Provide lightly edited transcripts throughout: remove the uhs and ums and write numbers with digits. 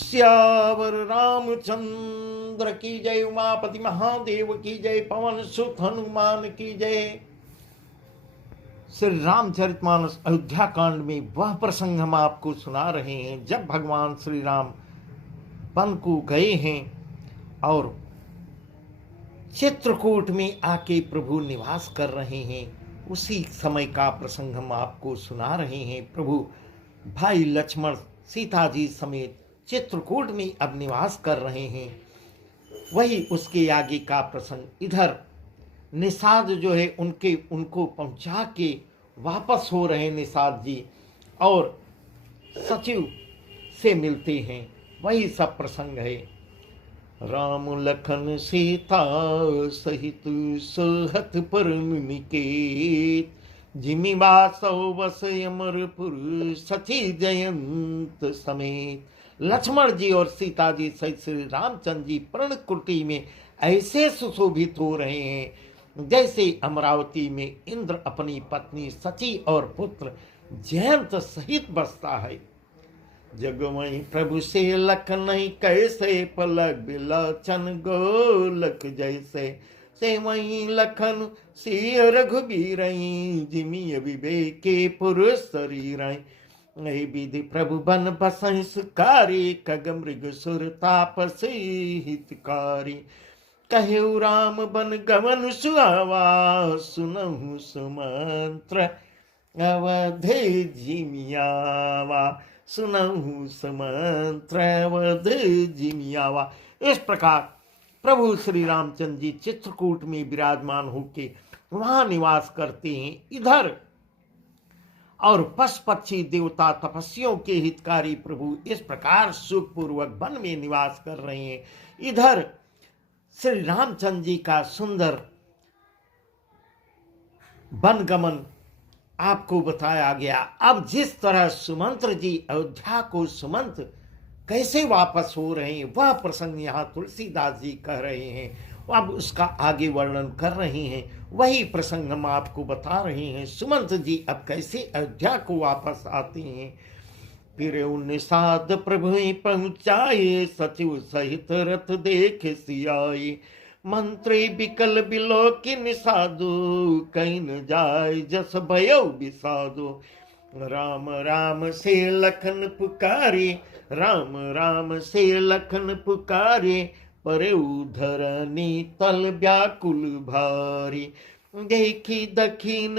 सियावर रामचंद्र की जय। उमापति महादेव की जय। पवन सुत हनुमान की जय। श्री रामचरितमानस अयोध्या कांड में वह प्रसंग हम आपको सुना रहे हैं जब भगवान श्री राम वन को गए हैं और चित्रकूट में आके प्रभु निवास कर रहे हैं। उसी समय का प्रसंग हम आपको सुना रहे हैं। प्रभु भाई लक्ष्मण सीता जी समेत चित्रकूट में अब निवास कर रहे हैं। वही उसके आगे का प्रसंग। इधर निषाद जो है उनको पहुंचा के वापस हो रहे निषाद जी और सचिव से मिलते हैं। वही सब प्रसंग है। राम लखन सीता सहित सोहत परम निकेत, जिमि वासौ वस अमरपुर सची जयंत समेत। लक्ष्मण जी और सीता जी सहित श्री रामचंद्र जी पर्णकुटी में ऐसे सुशोभित हो रहे हैं जैसे अमरावती में इंद्र अपनी पत्नी सची और पुत्र जयंत सहित बसता है। जगमई प्रभु से लखन कैसे पलक बिलोचन गोलक जैसे, से वही लखन सिय रघुबीर जिमि विवेके पुरुष शरीर। विधि प्रभु बन बसहि सुकारी, खग मृग सुर तापसी हितकारी। कहु राम बन गवन सुआवा, सुनहु सुमंत्र अवधि जिमियावा, सुनहु सुमंत्र अवधि जिमियावा। इस प्रकार प्रभु श्री रामचंद्र जी चित्रकूट में विराजमान होके वहां निवास करते हैं। इधर और पशु पक्षी देवता तपस्वियों के हितकारी प्रभु इस प्रकार सुखपूर्वक वन में निवास कर रहे हैं। इधर श्री रामचंद्र जी का सुंदर वनगमन आपको बताया गया। अब जिस तरह सुमंत्र जी अयोध्या को सुमंत कैसे वापस हो रहे हैं वह प्रसंग यहाँ तुलसीदास जी कह रहे हैं। अब उसका आगे वर्णन कर रहे हैं। वही प्रसंग हम आपको बता रहे हैं। सुमंत जी अब कैसे अयोध्या को वापस आते हैं। फिर निषाद प्रभु पहुँचाए, सचिव सहित रथ देख सियाए। मंत्री बिकल बिलोकि निषादो, कहीं न जाय जस भयो विषादो। राम राम से लखन पुकारे, राम राम से लखन पुकारे। परे धरनी तल व्याकुल भारी, देखी दक्षिण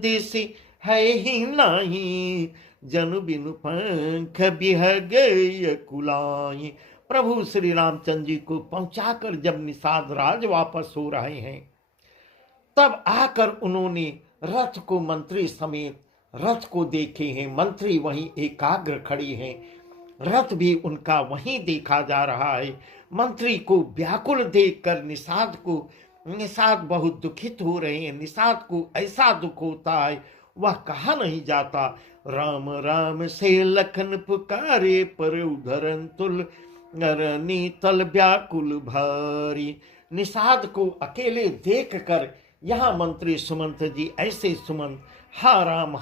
दिशि है ही नाही। जनु बिनु पंख बिह गए कुलाई। प्रभु श्री रामचंद्र जी को पहुंचाकर जब निषाद राज वापस हो रहे हैं तब आकर उन्होंने रथ को मंत्री समेत रथ को देखे हैं। मंत्री वहीं एकाग्र खड़ी हैं। रथ भी उनका वहीं देखा जा रहा है। मंत्री को व्याकुल देखकर निषाद बहुत दुखित हो रहे हैं। निषाद को ऐसा दुख होता है वह कहा नहीं जाता। राम राम से लखन पुकारे, पर उधरन तुल नरनी तल व्याकुल भारी। निषाद को अकेले देखकर यहाँ मंत्री सुमंत जी ऐसे सुमंत हा राम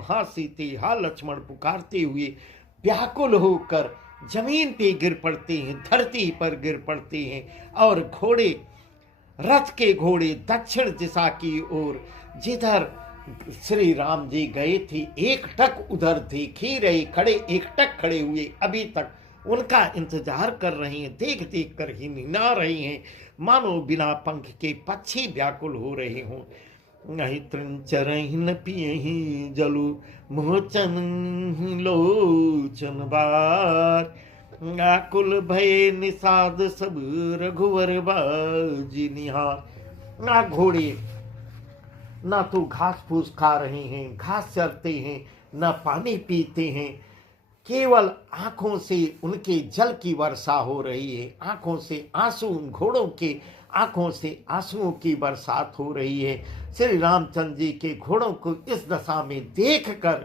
हा सीते हा लक्ष्मण पुकारते हुए व्याकुल होकर जमीन पे गिर पड़ते हैं, धरती पर गिर पड़ते हैं। और घोड़े रथ के घोड़े दक्षिण दिशा की ओर जिधर श्री राम जी गए थे एकटक उधर देख ही रहे खड़े, एकटक खड़े हुए अभी तक उनका इंतजार कर रहे हैं। देख देख कर ही निना रहे हैं मानो बिना पंख के पक्षी व्याकुल हो रहे हों। नहीं त्रिंचरहि न पियहि जलु, मोचन लोचन बार। आकुल भय निषाद सब रघुवर बाजी निहार। ना घोड़े ना तो घास फूस खा रहे हैं, घास चरते हैं, ना पानी पीते हैं। केवल आंखों से उनके जल की वर्षा हो रही है। आंखों से आंसू, उन घोड़ों के आंखों से आंसुओं की बरसात हो रही है। श्री रामचंद्र जी के घोड़ों को इस दशा में देखकर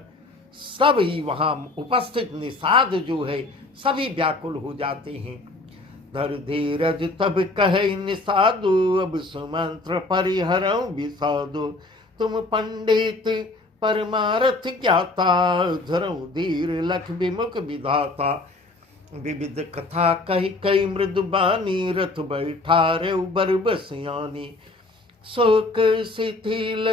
सब ही वहां उपस्थित निषाद जो है सभी व्याकुल हो जाते हैं। धर धीरज तब कहे निषादो, अब सुमंत्र परिहरौ विषादो। तुम पंडित परमारथ ज्ञाता, धरौ धीर लख विमुख विधाता। विविध कथा कही कई मृदुबानी, रथ बैठारे उबर बसियानी। शोक शिथिल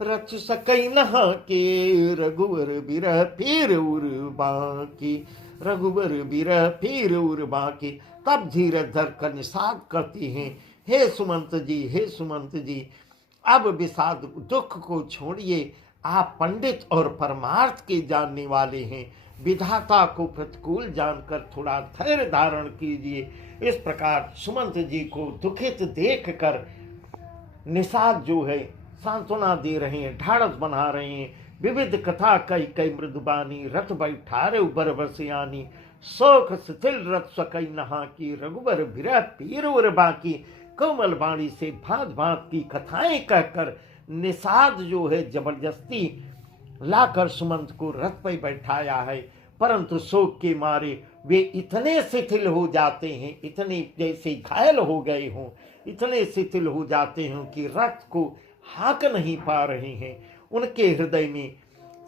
रच सकई नहा के, रघुवर बिरह फिर उर बाकी। रघुवर बिरह फिर उर बाकी। तब धीरज धर कर निषाद करती हैं, हे सुमंत जी, हे सुमंत जी, अब विषाद दुख को छोड़िए। आप पंडित और परमार्थ के जानने वाले हैं, विधाता को प्रतिकूल जानकर थोड़ा धैर्य धारण कीजिए। इस प्रकार सुमंत जी को दुखित देखकर निषाद जो है सांत्वना दे रहे हैं, ढाढ़स बना रहे हैं। विविध कथा कई कई मृदुबानी, रथ बैठारे उबर बसियानी। शोक शिथिल रथ सकई नहा की, रघुबर विरह पीर उर बाकी। कोमल बाणी से भांत भांत की कथाएं कहकर निषाद जो है जबरदस्ती लाकर सुमंत को रथ पर बैठाया है, परंतु शोक के मारे वे इतने शिथिल हो जाते हैं, इतने जैसे घायल हो गए हों, इतने शिथिल हो जाते हैं कि रथ को हाँक नहीं पा रहे हैं। उनके हृदय में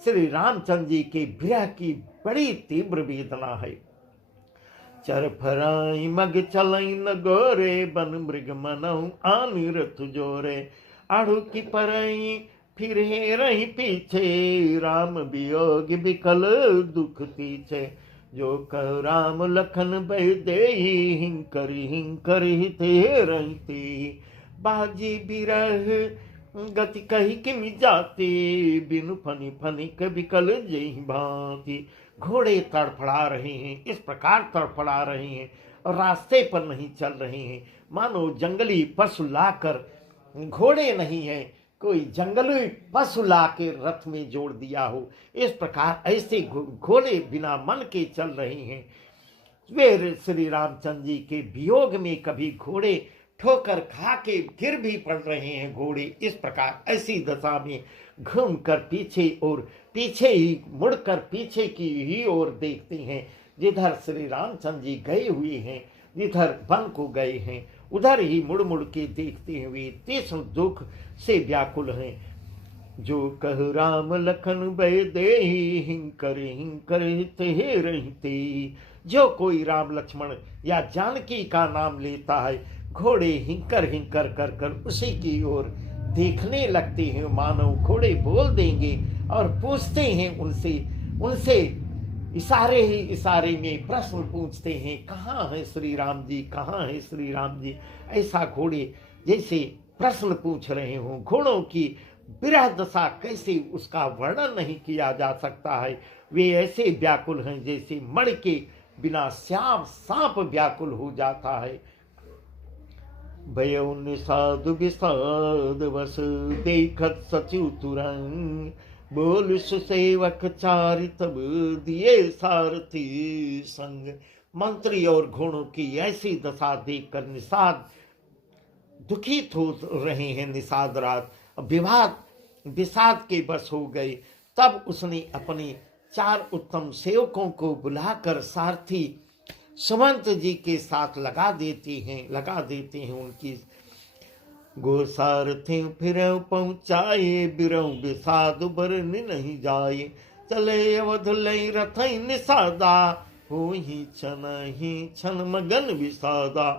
श्री रामचंद्र जी के विरह की बड़ी तीव्र वेदना है। चर फराई मग चलई न गोरे, बन मृग मनऊ आनी रथ जोरे। आड़ू की परई फिर हे रही पीछे, राम वियोग विकल दुख तीछे। जो कह राम लखन बह दे, हिंकर हिते रहती। बाजी बिरह गति कही किम जाते, बिनु फनी फनी विकल जही भांति। घोड़े तड़फड़ा रहे हैं, इस प्रकार तड़फड़ा रहे हैं और रास्ते पर नहीं चल रहे हैं, मानो जंगली पशु लाकर, घोड़े नहीं है, कोई जंगली पशु ला के रथ में जोड़ दिया हो। इस प्रकार ऐसे घोड़े बिना मन के चल रहे हैं। वे श्री रामचंद्र जी के वियोग में कभी घोड़े ठोकर खा के गिर भी पड़ रहे हैं घोड़े। इस प्रकार ऐसी दशा में घूमकर पीछे और पीछे ही मुड़कर पीछे की ही ओर देखते हैं, जिधर श्री रामचंद्र जी गए हुए हैं, जिधर वन को गए हैं, उधर ही मुड़ मुड़ के देखते हुए तीक्ष्ण दुख से व्याकुल हैं। जो कह राम लखन बह दे, हिंकर हिते रहते। जो कोई राम लक्ष्मण या जानकी का नाम लेता है, घोड़े हिंकर हिंकर कर कर उसी की ओर देखने लगते हैं, मानो घोड़े बोल देंगे और पूछते हैं उनसे इशारे ही इशारे में प्रश्न पूछते हैं, कहाँ है श्री राम जी, कहाँ है श्री राम जी। ऐसा घोड़े जैसे प्रश्न पूछ रहे हों। घोड़ों की विरह दशा कैसे उसका वर्णन नहीं किया जा सकता है। वे ऐसे व्याकुल हैं जैसे मण के बिना श्याम सांप व्याकुल हो जाता है। भयो निषाद विषाद वस, देखत सचिव तुरंग। बोल सुसेवक चारि तब, दिए सारथी संग। मंत्री और घोड़ों की ऐसी दशा देखकर निषाद दुखित हो रहे हैं। निषाद रात विषाद के बस हो गए। तब उसने अपने 4 उत्तम सेवकों को बुलाकर सारथी सुमंत जी के साथ लगा देते हैं उनकी। गोसारथी फिर पहुँचाए, बिरऊ विषाद बरन नहीं जाए। चले अवध लई रथई निषादा, हो ही क्षण मगन विषादा।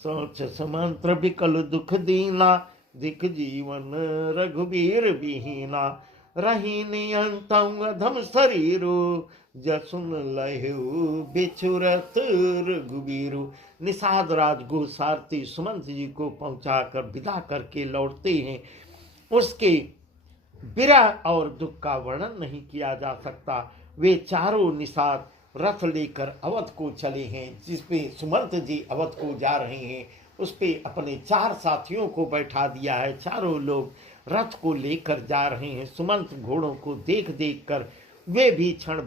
सोच समंत्र विकल दुख दीना, दिख जीवन रघुबीर विहीना। रही नियंतम अधम शरीरो, जसुन लहु बिछुरत रघुबीरु। निषाद राज गोसारथी सुमंत जी को पहुंचाकर विदा करके लौटते हैं। उसके विरह और दुख का वर्णन नहीं किया जा सकता। वे चारों निषाद रथ लेकर अवध को चले हैं, जिसपे सुमंत जी अवध को जा रहे हैं। उस पे अपने 4 साथियों को बैठा दिया है। चारों लोग रथ को लेकर जा रहे हैं। सुमंत घोड़ों को देख देख कर वे भी क्षण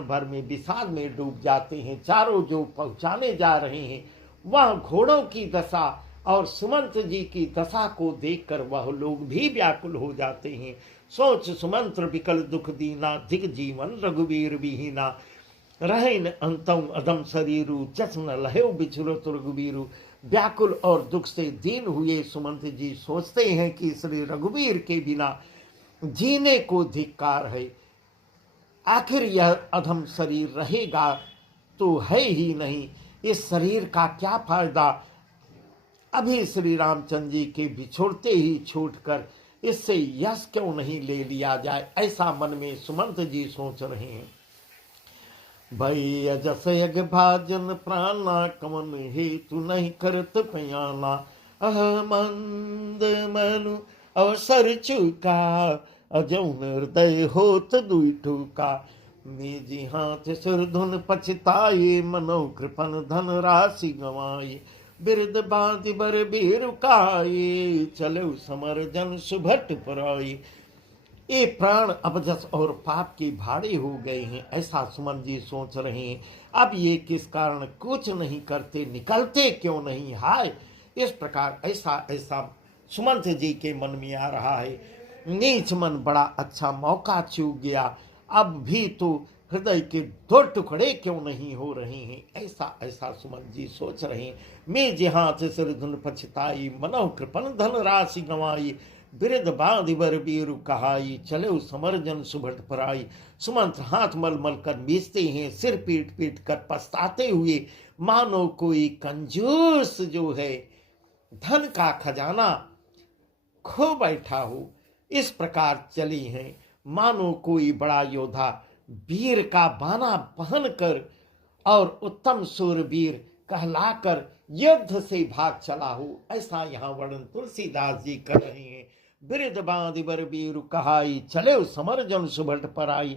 भर में विषाद में डूब जाते हैं। चारों जो पहुंचाने जा रहे हैं, वह घोड़ों की दशा और सुमंत जी की दशा को देखकर वह लोग भी व्याकुल हो जाते हैं। सोच सुमंत्र विकल दुख दीना, दिग जीवन रघुवीर विहीना। रहेन अंतम अदम शरीरु, जसन लहु बिछुरत रघुवीरु। व्याकुल और दुख से दीन हुए सुमंत जी सोचते हैं कि श्री रघुवीर के बिना जीने को धिक्कार है। आखिर यह अधम शरीर रहेगा तो है ही नहीं, इस शरीर का क्या फायदा। अभी श्री रामचंद्र जी के बिछोड़ते ही छूटकर इससे यश क्यों नहीं ले लिया जाए, ऐसा मन में सुमंत जी सोच रहे हैं। भई अजस यज्ञ भाजन प्राणा, कमन हेतु नहीं करत पयाना। अहमंद मनु अवसर चुका, अजौन हृदय होत दुई ठुका। निजी हाथ सिर धुन पछताए, मनो कृपन धन राशि गंवाए। बिरद बांधि बर बीरुकाए, चलो समर जन सुभट पराई। ये प्राण अबजस और पाप के भाड़े हो गए हैं, ऐसा सुमन जी सोच रहे हैं। अब ये किस कारण कुछ नहीं करते, निकलते क्यों नहीं, हाय। इस प्रकार ऐसा ऐसा सुमंत जी के मन में आ रहा है। नीच मन, बड़ा अच्छा मौका चूक गया, अब भी तो हृदय के दो टुकड़े क्यों नहीं हो रहे हैं, ऐसा ऐसा सुमंत जी सोच रहे हैं। मैं जहाँ से सिर धुन पछताई, मनो कृपन धन राशि गंवाई। बिरद बांधि बर बीरु कहाई, चले उस समर जन सुभट पराई। सुमंत हाथ मल मल कर बीसते हैं, सिर पीट पीट कर पछताते हुए, मानो कोई कंजूस जो है धन का खजाना खो बैठा हो, इस प्रकार चली हैं। मानो कोई बड़ा योद्धा वीर का बाना पहन कर और उत्तम सूरवीर कहलाकर युद्ध से भाग चला हो, ऐसा यहाँ वर्णन तुलसीदास जी कर रहे हैं। बिरद बांधि बर बीरु कहाई, चले समर जन सुभट पराई।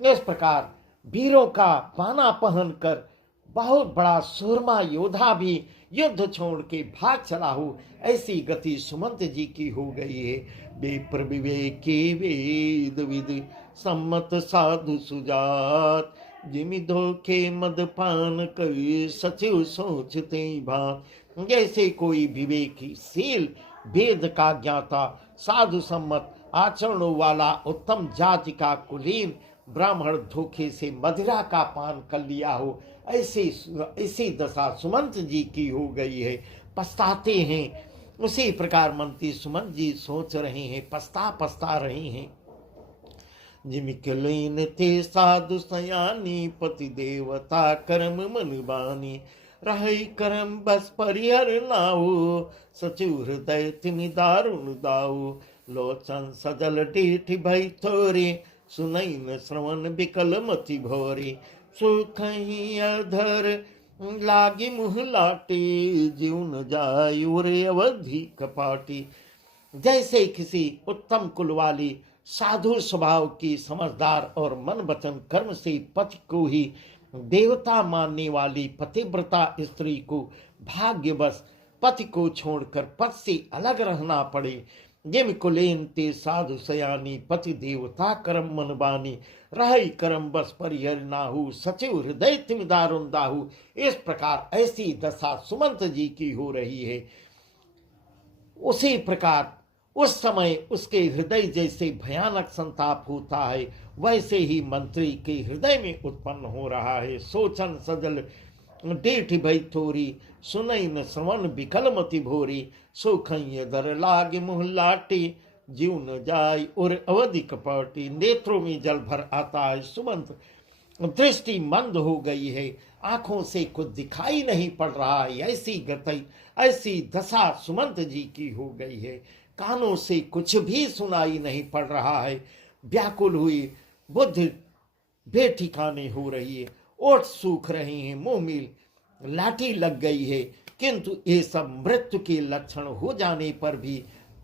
इस प्रकार वीरों का बाना पहन कर बहुत बड़ा सूरमा योद्धा भी युद्ध छोड़ के भाग चला हो, ऐसी गति सुमंत जी की हो गई है। बेपर विवेकी वेद विद सम्मत साधु सुजात, जिमि धोखे मदपान कर सचिव सोचते भात। जैसे कोई विवेकी शील वेद का ज्ञाता साधु सम्मत आचरणों वाला उत्तम जाति का कुलीन ब्राह्मण धोखे से मदिरा का पान कर लिया हो, ऐसी दशा सुमंत जी की हो गई है, पछताते हैं। उसी प्रकार मंत्री सुमंत जी सोच रहे हैं, पछता रहे हैं। जिमिकलीन थे साधु सयानी, पति देवता कर्म मन बानी। रही कर्म बस परिहर नाऊ, सचिव हृदय तिमि दारुण दाऊ। लोचन सजल डीठ भई थोरी, सुनई न श्रवण विकल मति भोरी। सुख ही अधर लागी मुँह लाटी, जीव न जाय उरे अवधि कपाटी। जैसे किसी उत्तम कुल वाली साधु स्वभाव की समझदार और मन वचन कर्म से पति को ही देवता मानने वाली पतिव्रता स्त्री को भाग्यवश पति को छोड़कर पति से अलग रहना पड़े। जिम कुलेन ते साधु सयानी, पति देवता कर्म मन बानी। रही कर्म बस परिहर नाहु, सचिव हृदय तिम दारुण दाहु। इस प्रकार ऐसी दशा सुमंत जी की हो रही है। उसी प्रकार उस समय उसके हृदय जैसे भयानक संताप होता है, वैसे ही मंत्री के हृदय में उत्पन्न हो रहा है। सोचन सजल डेठ भई थोरी, सुनई न श्रवण विकल मति भोरी। सुखय दर लागे मुँह लाटी, जीव न जाय और अवधि कपटी। नेत्रों में जल भर आता है सुमंत, दृष्टि मंद हो गई है, आंखों से कुछ दिखाई नहीं पड़ रहा है। ऐसी गति ऐसी दशा सुमंत जी की हो गई है। कानों से कुछ भी सुनाई नहीं पड़ रहा है। व्याकुल हुई बुद्धि बेठिकाने हो रही है, ओठ सूख रहे हैं, मुंह में लाठी लग गई है। किंतु ये सब मृत्यु के लक्षण हो जाने पर भी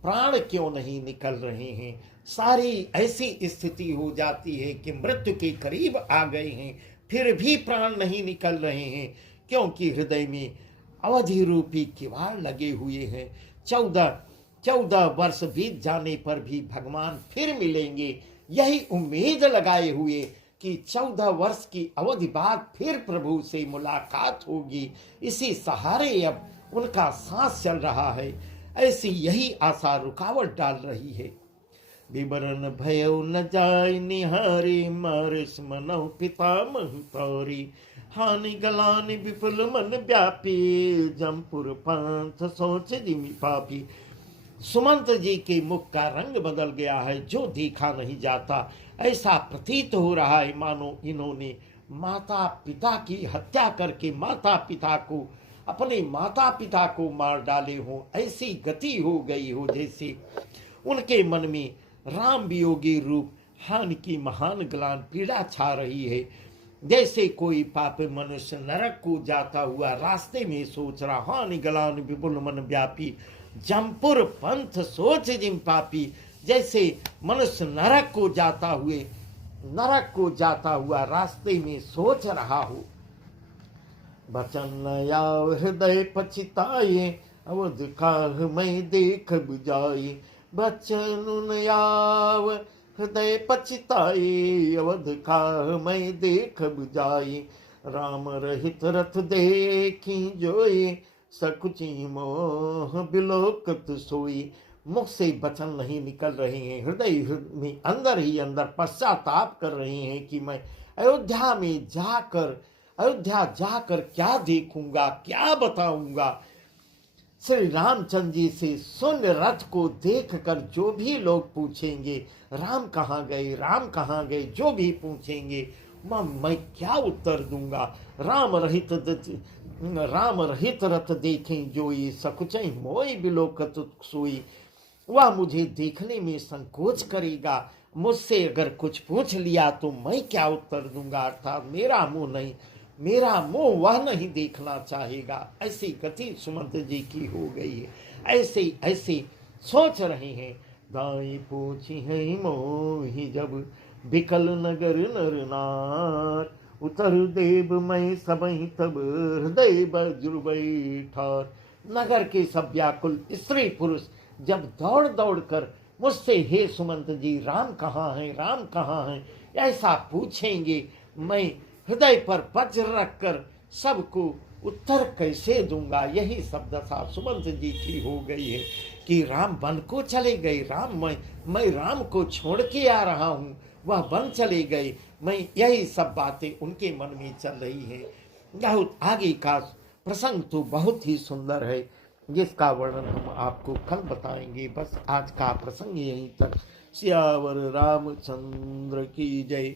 प्राण क्यों नहीं निकल रहे हैं। सारी ऐसी स्थिति हो जाती है कि मृत्यु के करीब आ गए हैं, फिर भी प्राण नहीं निकल रहे हैं, क्योंकि हृदय में अवधि रूपी किवाड़ लगे हुए हैं। 14 वर्ष बीत जाने पर भी भगवान फिर मिलेंगे, यही उम्मीद लगाए हुए कि 14 वर्ष की अवधि बाद फिर प्रभु से मुलाकात होगी। इसी सहारे अब उनका सांस चल रहा है। ऐसी यही आशा रुकावट डाल रही है। विवरण भयो न जाय निहारी, मारिस मनौ पिता महतारी। हानि गलानि विपुल मन व्यापी, जमपुर पंथ सोच जिमि पापी। सुमंत जी के मुख का रंग बदल गया है, जो देखा नहीं जाता। ऐसा प्रतीत हो रहा है मानो इन्होंने माता पिता की हत्या करके माता पिता को, अपने माता पिता को मार डाले हों, ऐसी गति हो गई हो जैसे उनके मन में राम वियोगी रूप हानि की महान ग्लान पीड़ा छा रही है। जैसे कोई पापी मनुष्य नरक को जाता हुआ रास्ते में सोच रहा, हानि ग्लान विपुल मन व्यापी, जमपुर पंथ सोच जिम पापी। जैसे मनुष्य नरक को जाता हुआ रास्ते में सोच रहा हो, बचन न आव हृदय पछताए, अवध काह मैं देख बुझाए। बचन न आव हृदय पछताए, अवध काह मैं देख बुझाए। राम रहित रथ देखी जोई, सकुची मोह बिलोकत सोई। मुख से वचन नहीं निकल रहे हैं, हृदय में अंदर ही अंदर पश्चाताप कर रहे हैं कि मैं अयोध्या जाकर क्या देखूंगा, क्या बताऊंगा। श्री रामचंद्र जी से शून्य रथ को देखकर जो भी लोग पूछेंगे, राम कहाँ गए, राम कहाँ गए, जो भी पूछेंगे मैं क्या उत्तर दूंगा। राम रहित रथ देखें जोई, सकुचै मोई बिलोकत सोई। वह मुझे देखने में संकोच करेगा, मुझसे अगर कुछ पूछ लिया तो मैं क्या उत्तर दूंगा, अर्थात मेरा मुंह वह नहीं देखना चाहेगा। ऐसी गति सुमंत जी की हो गई है। ऐसे सोच रहे हैं। दाई पूछी है मोहि जब बिकल नगर नर नार, उतर देव मैं सबहि तब हृदय बज्र बैठार। नगर के सब व्याकुल स्त्री पुरुष जब दौड़ दौड़ कर मुझसे, हे सुमंत जी राम कहाँ हैं, राम कहाँ हैं, ऐसा पूछेंगे, मैं हृदय पर वज्र रखकर सबको उत्तर कैसे दूंगा। यही सब दशा सुमंत जी की हो गई है कि राम वन को चले गए, मैं राम को छोड़ के आ रहा हूँ, वह वन चले गए। मैं यही सब बातें उनके मन में चल रही है। बहुत आगे का प्रसंग तो बहुत ही सुंदर है, जिसका वर्णन हम आपको कल बताएंगे। बस आज का प्रसंग यहीं तक। सियावर रामचंद्र की जय।